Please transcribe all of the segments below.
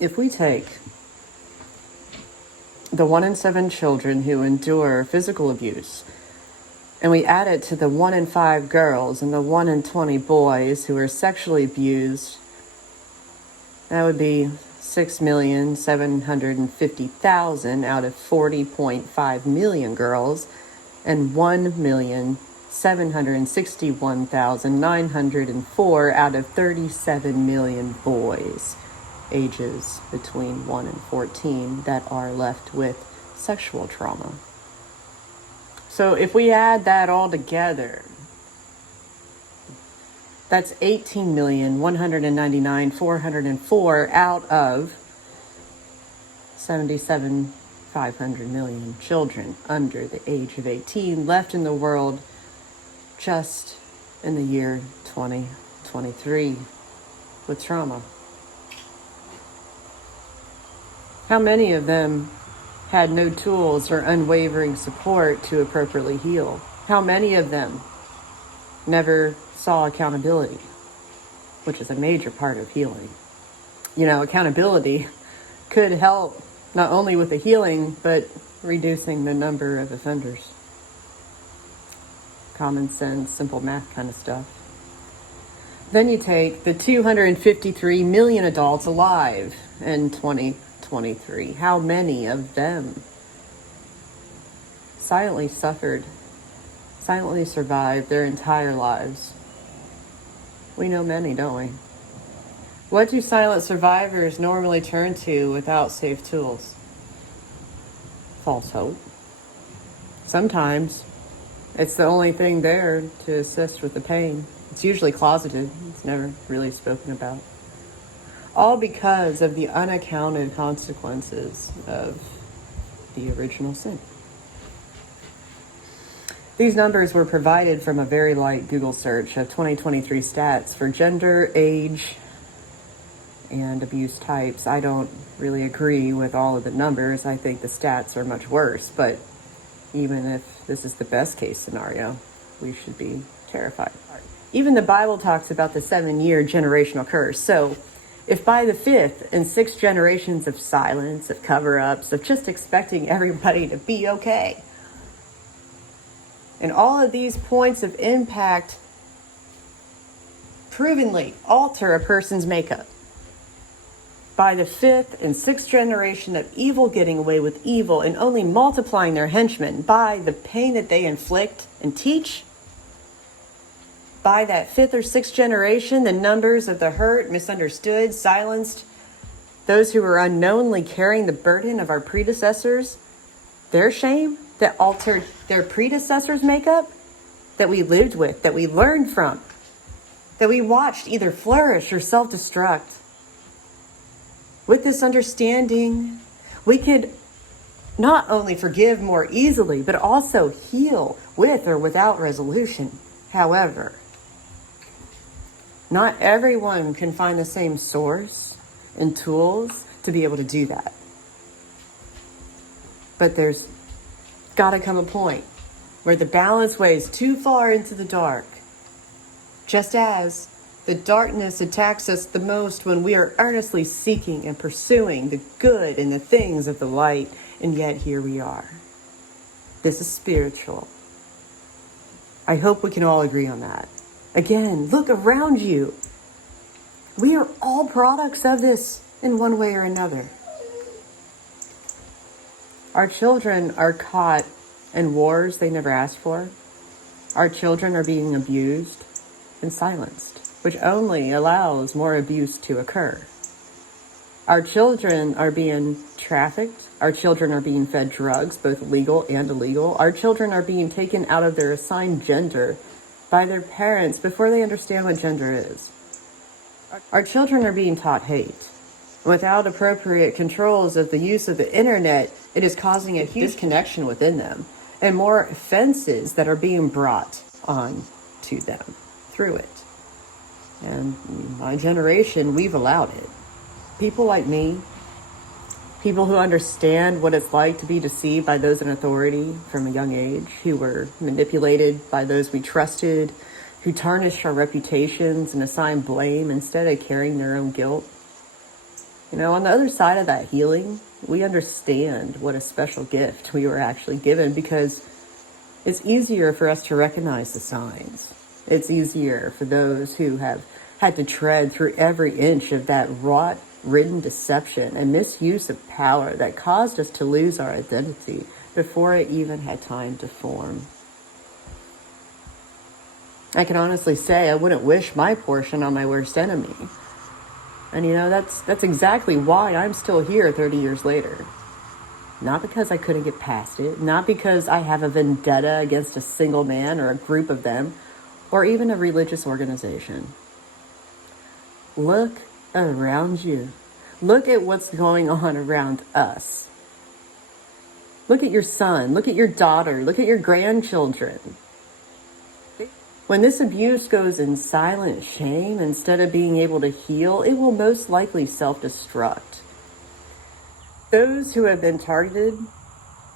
if we take the 1 in 7 children who endure physical abuse, and we add it to the 1 in 5 girls and the 1 in 20 boys who are sexually abused, that would be 6,750,000 out of 40.5 million girls and 1,761,904 out of 37 million boys ages between 1 and 14 that are left with sexual trauma. So if we add that all together, that's 18,199,404 out of 77,500 million children under the age of 18 left in the world just in the year 2023 with trauma. How many of them had no tools or unwavering support to appropriately heal? How many of them never saw accountability, which is a major part of healing? You know, accountability could help not only with the healing, but reducing the number of offenders. Common sense, simple math kind of stuff. Then you take the 253 million adults alive in 2023. How many of them silently suffered, silently survived their entire lives? We know many, don't we? What do silent survivors normally turn to without safe tools? False hope. Sometimes it's the only thing there to assist with the pain. It's usually closeted. It's never really spoken about. All because of the unaccounted consequences of the original sin. These numbers were provided from a very light Google search of 2023 stats for gender, age, and abuse types. I don't really agree with all of the numbers. I think the stats are much worse, but even if this is the best case scenario, we should be terrified. Even the Bible talks about the 7-year generational curse. So if by the 5th and 6th generations of silence, of cover-ups, of just expecting everybody to be okay, and all of these points of impact provenly alter a person's makeup, by the 5th and 6th generation of evil getting away with evil and only multiplying their henchmen, by the pain that they inflict and teach, by that 5th or 6th generation, the numbers of the hurt, misunderstood, silenced, those who were unknowingly carrying the burden of our predecessors, their shame that altered their predecessors' makeup, that we lived with, that we learned from, that we watched either flourish or self-destruct. With this understanding, we could not only forgive more easily, but also heal with or without resolution. However, not everyone can find the same source and tools to be able to do that. But there's got to come a point where the balance weighs too far into the dark. Just as the darkness attacks us the most when we are earnestly seeking and pursuing the good and the things of the light, and yet here we are. This is spiritual. I hope we can all agree on that. Again, look around you. We are all products of this in one way or another. Our children are caught in wars they never asked for. Our children are being abused and silenced, which only allows more abuse to occur. Our children are being trafficked. Our children are being fed drugs, both legal and illegal. Our children are being taken out of their assigned gender by their parents before they understand what gender is. Our children are being taught hate. Without appropriate controls of the use of the internet, it is causing a huge disconnection within them and more offenses that are being brought on to them through it. And my generation, we've allowed it. People like me, people who understand what it's like to be deceived by those in authority from a young age, who were manipulated by those we trusted, who tarnished our reputations and assigned blame instead of carrying their own guilt. On the other side of that healing, we understand what a special gift we were actually given because it's easier for us to recognize the signs. It's easier for those who have had to tread through every inch of that rot-ridden deception and misuse of power that caused us to lose our identity before it even had time to form. I can honestly say I wouldn't wish my portion on my worst enemy. And that's exactly why I'm still here 30 years later. Not because I couldn't get past it, not because I have a vendetta against a single man or a group of them, or even a religious organization. Look around you. Look at what's going on around us. Look at your son, look at your daughter, look at your grandchildren. When this abuse goes in silent shame instead of being able to heal, it will most likely self-destruct. Those who have been targeted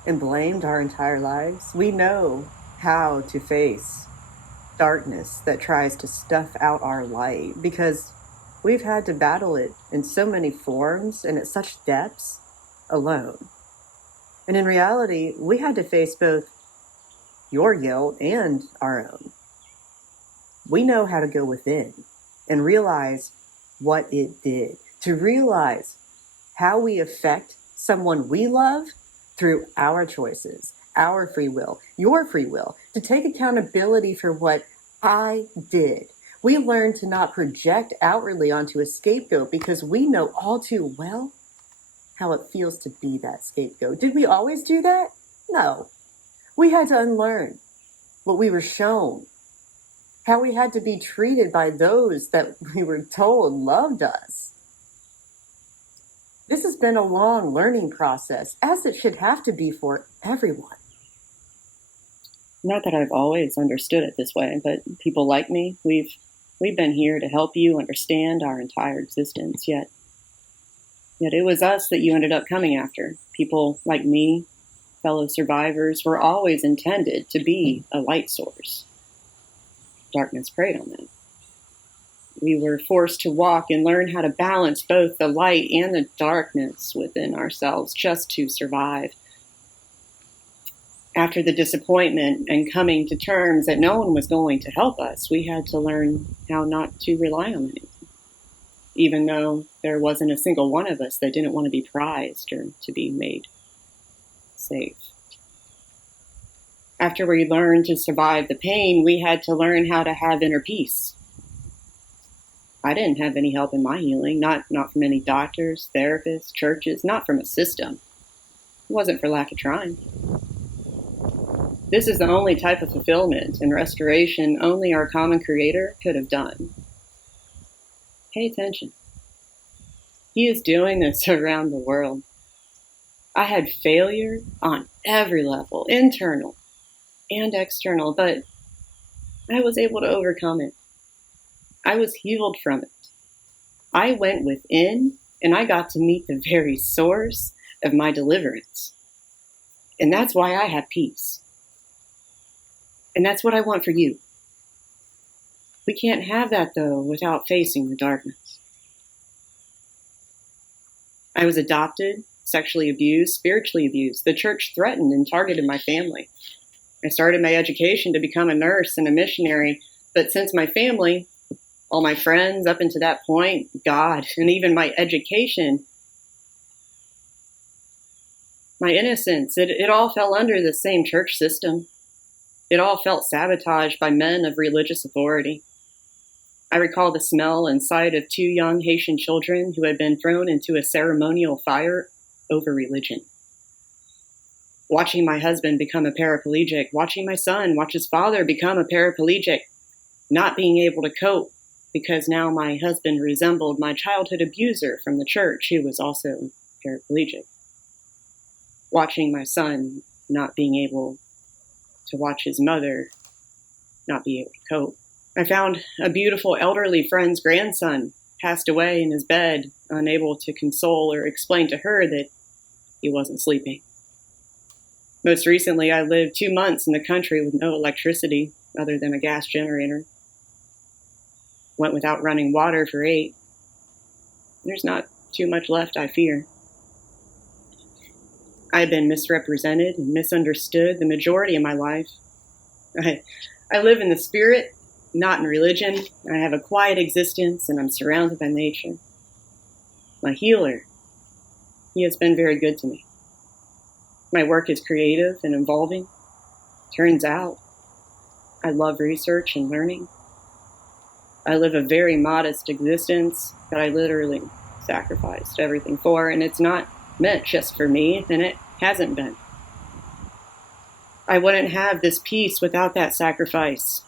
and blamed our entire lives, we know how to face darkness that tries to stuff out our light because we've had to battle it in so many forms and at such depths alone. And in reality, we had to face both your guilt and our own. We know how to go within and realize what it did, to realize how we affect someone we love through our choices, our free will, your free will, to take accountability for what I did. We learn to not project outwardly onto a scapegoat because we know all too well how it feels to be that scapegoat. Did we always do that? No. We had to unlearn what we were shown, how we had to be treated by those that we were told loved us. This has been a long learning process, as it should have to be for everyone. Not that I've always understood it this way, but people like me, we've been here to help you understand our entire existence, yet it was us that you ended up coming after. People like me, fellow survivors, were always intended to be a light source. Darkness preyed on them. We were forced to walk and learn how to balance both the light and the darkness within ourselves just to survive. After the disappointment and coming to terms that no one was going to help us, we had to learn how not to rely on anyone, even though there wasn't a single one of us that didn't want to be prized or to be made safe. After we learned to survive the pain, we had to learn how to have inner peace. I didn't have any help in my healing, not from any doctors, therapists, churches, not from a system. It wasn't for lack of trying. This is the only type of fulfillment and restoration only our common creator could have done. Pay attention. He is doing this around the world. I had failure on every level, internal and external, but I was able to overcome it. I was healed from it. I went within and I got to meet the very source of my deliverance. And that's why I have peace. And that's what I want for you. We can't have that, though, without facing the darkness. I was adopted, sexually abused, spiritually abused. The church threatened and targeted my family. I started my education to become a nurse and a missionary, but since my family, all my friends up until that point, God, and even my education, my innocence, it all fell under the same church system. It all felt sabotaged by men of religious authority. I recall the smell and sight of 2 young Haitian children who had been thrown into a ceremonial fire over religion. Watching my husband become a paraplegic, watching my son watch his father become a paraplegic, not being able to cope because now my husband resembled my childhood abuser from the church who was also paraplegic. Watching my son not being able to watch his mother not be able to cope. I found a beautiful elderly friend's grandson passed away in his bed, unable to console or explain to her that he wasn't sleeping. Most recently, I lived 2 months in the country with no electricity other than a gas generator. Went without running water for 8. There's not Too much left, I fear. I've been misrepresented and misunderstood the majority of my life. I live in the spirit, not in religion. I have a quiet existence, and I'm surrounded by nature. My healer, he has been very good to me. My work is creative and involving. Turns out, I love research and learning. I live a very modest existence that I literally sacrificed everything for, and it's not meant just for me, and it hasn't been. I wouldn't have this peace without that sacrifice,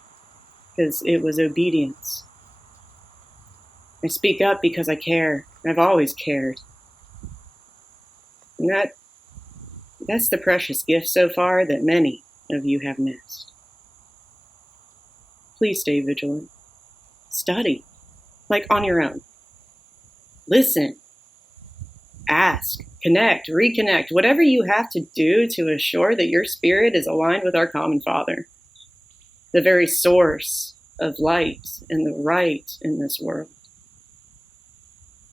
because it was obedience. I speak up because I care. I've always cared. And that's the precious gift so far that many of you have missed. Please stay vigilant. Study, like on your own. Listen. Ask, connect, reconnect, whatever you have to do to assure that your spirit is aligned with our common Father, the very source of light and the right in this world.